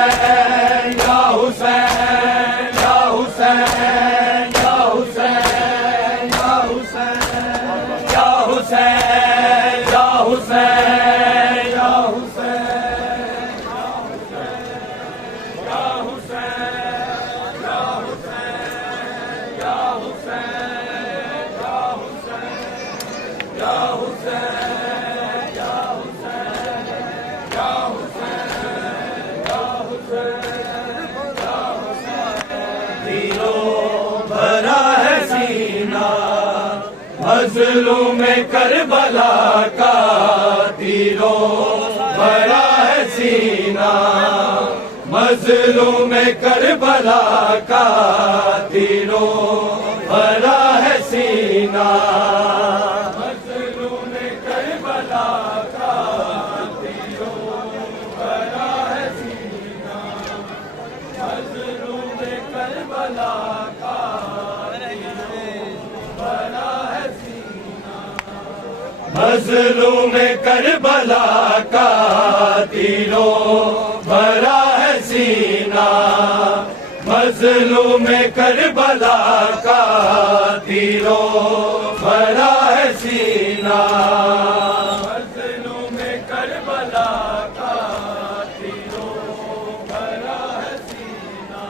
حسین یا حسین یا حسین یا حسین یا حسین یا حسین یا حسین یا حسین یا حسین یا حسین یا حسین یا حسین یا مظلوم کربلا کا تیروں بھرا ہے سینہ مظلوم کربلا کا تیروں بھرا ہے سینہ مظلوم کربلا کا تیروں بھرا ہے سینہ مظلوم کربلا کا مظلوم کربلا کا تیروں بھرا ہے سینہ مظلوم کربلا کا تیروں بھرا ہے سینہ مظلوم کربلا کا تیروں بھرا ہے سینہ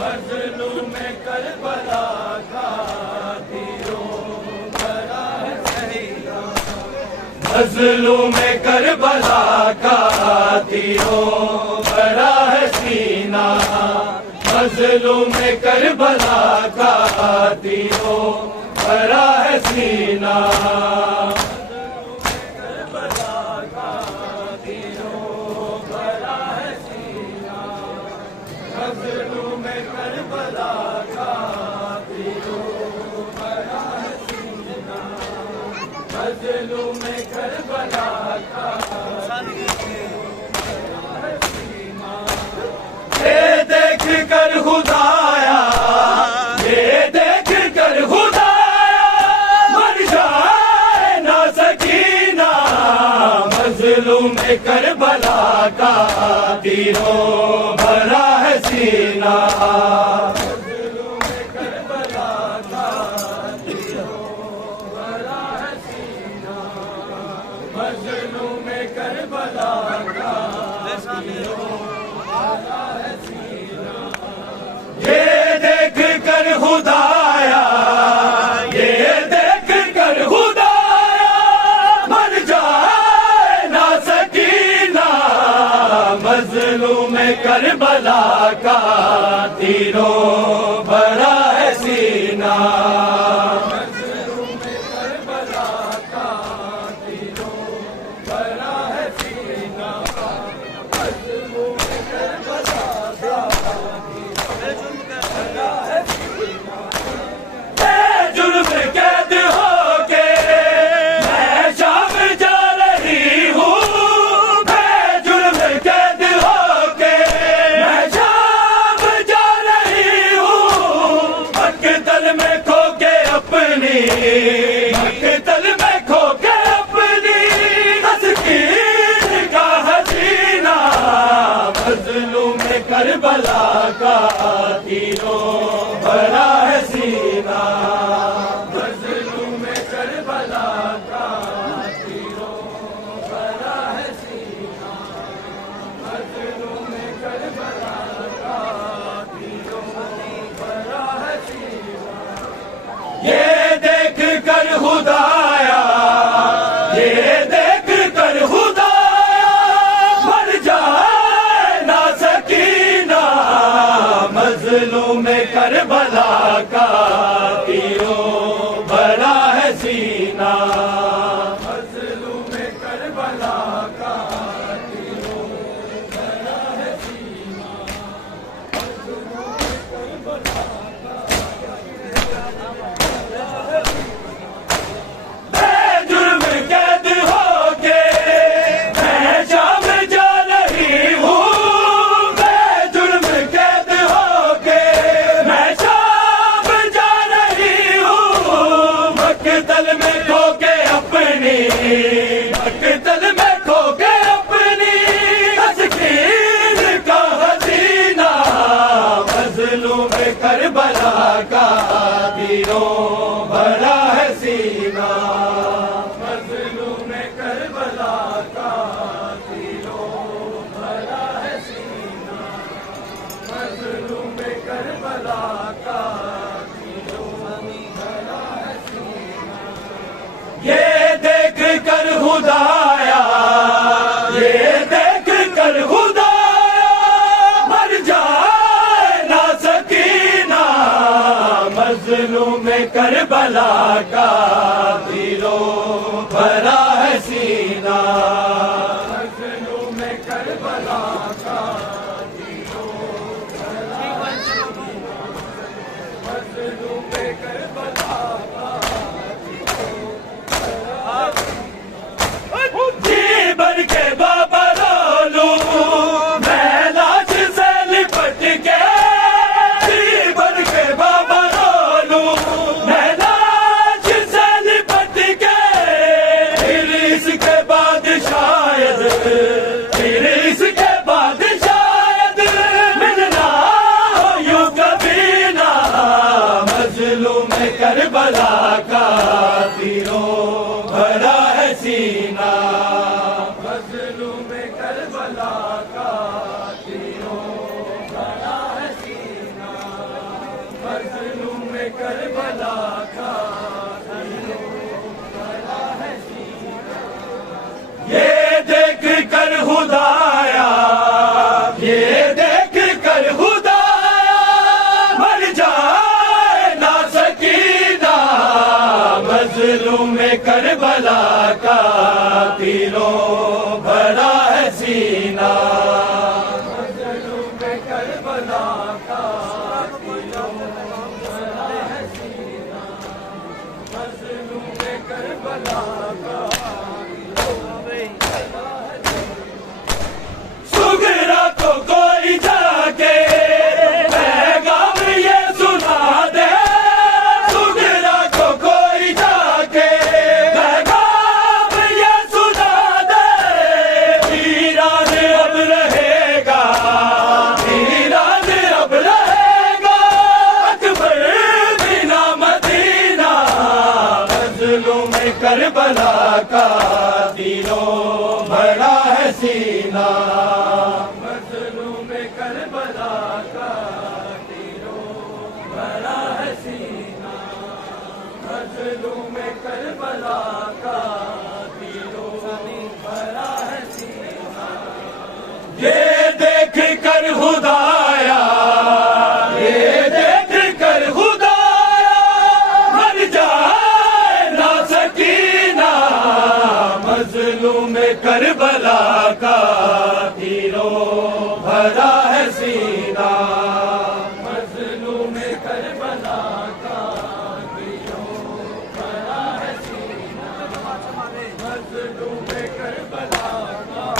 مظلوم کربلا کا مظلوم کربلا کا تیروں بھرا ہے سینہ مظلوم کربلا کا تیروں بھرا ہے سینہ کربلا کا تیروں بھرا ہے سینہ مظلوم کربلا کا تیروں بھرا ہے سینہ مظلوم کربلا کا یہ دیکھ کر خدایا یہ دیکھ کر خدایا مر جائے نہ سکینہ مظلوم کربلا کا تیروں بھرا ہے سینہ مظلوم کربلا کا یہ دیکھ کر خدایا یہ دیکھ کر خدایا مر جائے نہ سکینہ مظلوم کربلا کا تیروں بھرا ہے سینہ مقتل میں کھو کے اپنی تسکین کا حسینہ مظلوم کربلا کا تیروں بھرا ہے سینہ مظلوم کربلا کا تیروں بھرا ہے سینہ مظلوم کربلا کا تیروں بھرا ہے سینہ یہ دیکھ کر خدایا یہ دیکھ کر خدایا مر جائے نہ سکینہ مظلوم کربلا کا تیروں بھرا ہے سینہ مظلوم کربلا کا تیروں بھرا ہے سینہ مظلوم کربلا کربلا کا یہ دیکھ کر خدایا، یہ دیکھ کر خدایا، مر جائے نا سکینہ مظلوم کربلا کا دلوں بھرا ہے سینہ، مظلوم کربلا کا دلوں بھرا ہے سینہ، مظلوم کربلا کا جی بن کے بابا رو لوں میں لاش سے لپٹ کے، جی بن کے بابا رو لوں میں لاش سے لپٹ کے، پھر اس کے بعد شاید، پھر اس کے بعد شاید ملنا ہو یوں کبھی نہ، مظلوم کربلا کا دلوں بھرا ہے سینہ، مظلوم کربلا کا دلوں بھرا ہے سینہ، مظلوم کربلا کا دلوں بھرا ہے سینہ، یہ دیکھ کر خدایا، یہ دیکھ کر خدایا، مر جائے نا سکینہ مظلوم کربلا کا دلوں بھرا ہے سینہ، مظلوم کربلا کا دلوں بھرا ہے سینہ، مظلوم کربلا کا سغرا کو کوئی جا کے پیغام یہ سنا دے، سغرا کو کوئی جا کے پیغام یہ سنا دے، ایران اب رہے گا، ایران اب رہے گا اکبر بنا مدینہ، مظلوم کربلا کا دلوں بھرا ہے سینہ، مظلوم کربلا کا دلوں بھرا ہے سینہ، مظلوم کربلا کا دلوں بھرا ہے سینہ، یہ دیکھ کر خدایا، یہ دیکھ کر خدایا، مر جائے نا سکینہ مظلوم کربلا کا دلوں بھرا ہے سینہ، مظلوم کربلا کا دلوں بھرا ہے سینہ، مظلوم کربلا کا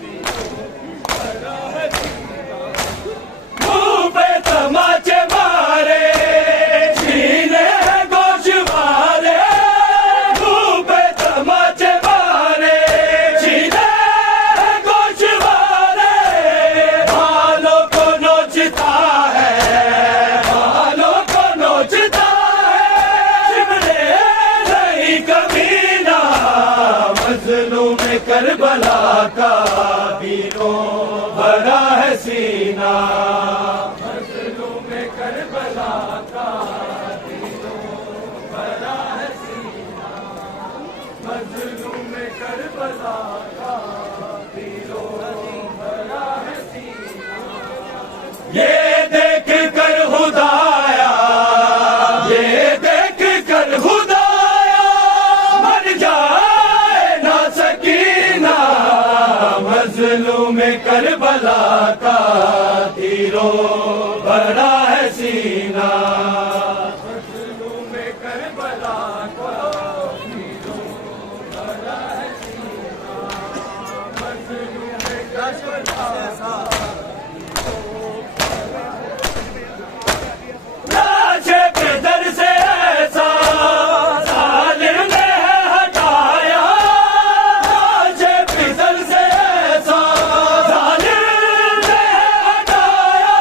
دلوں بھرا ہے سینہ، منہ پہ تماچے مارے چھینے گوشت والے، منہ پہ تماچے مارے چھینے گوشت والے، بالوں کو نوچتا ہے، بالوں کو نوچتا ہے، شملے نہیں کمینہ مظلوم کربلا کا دلوں بھرا ہے سینہ، مظلوم کربلا کا دلوں بھرا ہے سینہ، مظلوم کربلا کا دلوں بھرا ہے سینہ، یہ دیکھ کر خدایا، یہ دیکھ کر خدایا، مر جائے نا سکینہ مظلوم کربلا کا دلوں بھرا ہے سینہ، مظلوم کربلا کا دلوں بھرا ہے سینہ، مظلوم کربلا کا لاشے پہ در سے ایسا ظالم نے ہٹایا، لاشے پہ در سے ایسا ظالم نے ہٹایا،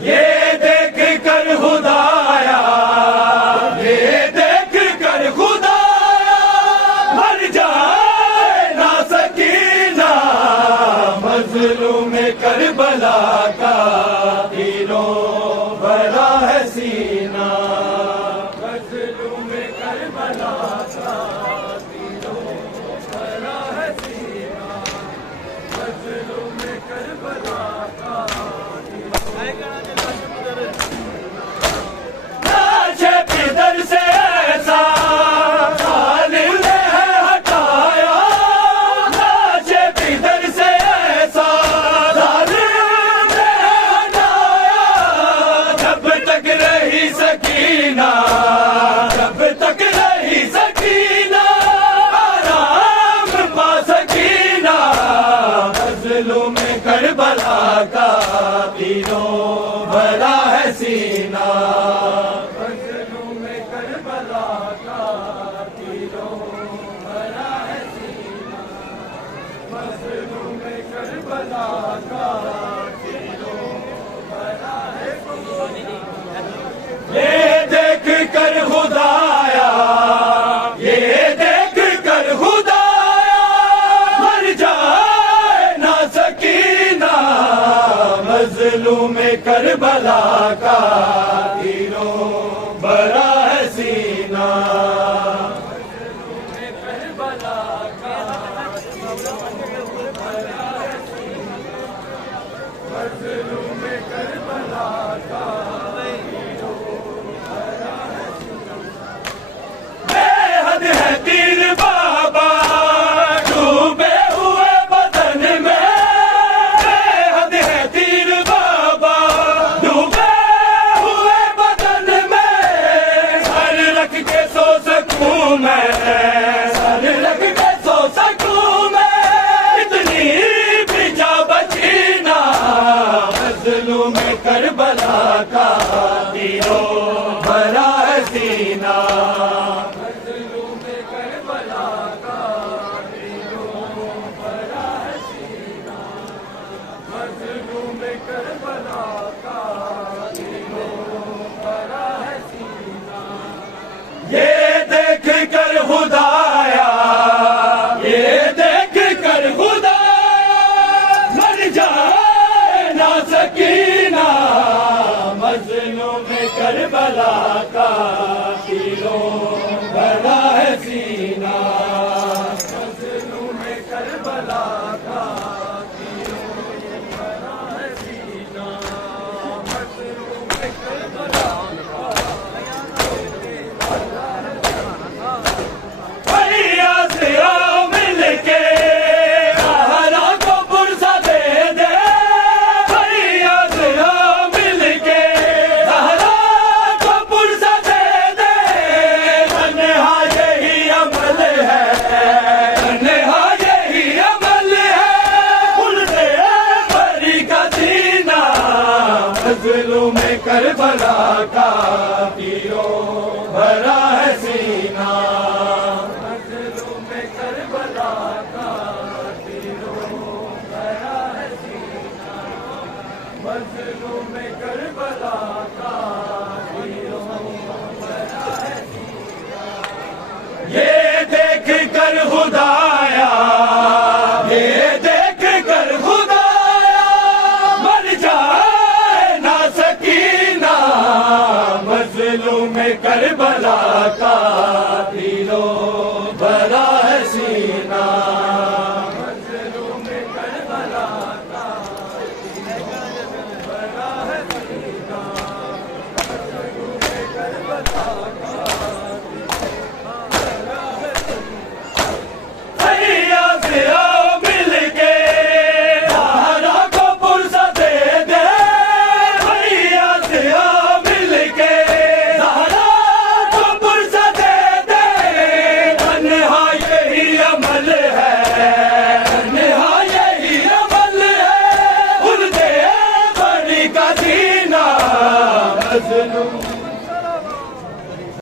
یہ دیکھ کر خدایا، یہ دیکھ کر خدایا، مر جائے نا سکینہ، مظلوم کربلا کا دلوں بھرا ہے سینہ، مظلوم کربلا کا دلوں بھرا ہے سینہ، مظلوم کربلا کا کدھر سے ایسا ظالم نے ہٹایا، ناچے کدھر سے ایسا ظالم نے ہٹایا، جب تک رہی سکینہ، جب تک رہی سکینہ، آرام پا سکینہ، مظلوم کربلا کا دلوں بھرا ہے سینہ، یہ دیکھ کر خدایا، یہ دیکھ کر خدایا، مر جائے نا سکینہ، مظلوم کربلا کا دلوں بھرا ہے سینہ، تیر بابا ڈوبے ہوئے بدن میں، بے حد ہے تیر بابا ڈوبے ہوئے بدن میں، سر رکھ کے سو سکوں میں، سر رکھ کے سو سکوں میں، اتنی بھی جا بچی نا، مظلوم کربلا کا دلوں بھرا ہے سینہ، یہ دیکھ کر خدایا، یہ دیکھ کر خدایا، مر جائے نا سکینہ، مظلوم کربلا کا دلوں بھرا ہے سینہ، مظلوم کربلا کا دلوں بھرا ہے سینہ، مظلوم کربلا مل کے سہارا کو پرسہ دے دے، فریاد مل کے سہارا کو پرسہ دے دے، تنہا یہی عمل ہے، تنہا یہی عمل ہے، الٹے بری کا سینہ، مظلوم کربلا کا دلوں بھرا ہے سینہ، مظلوم کربلا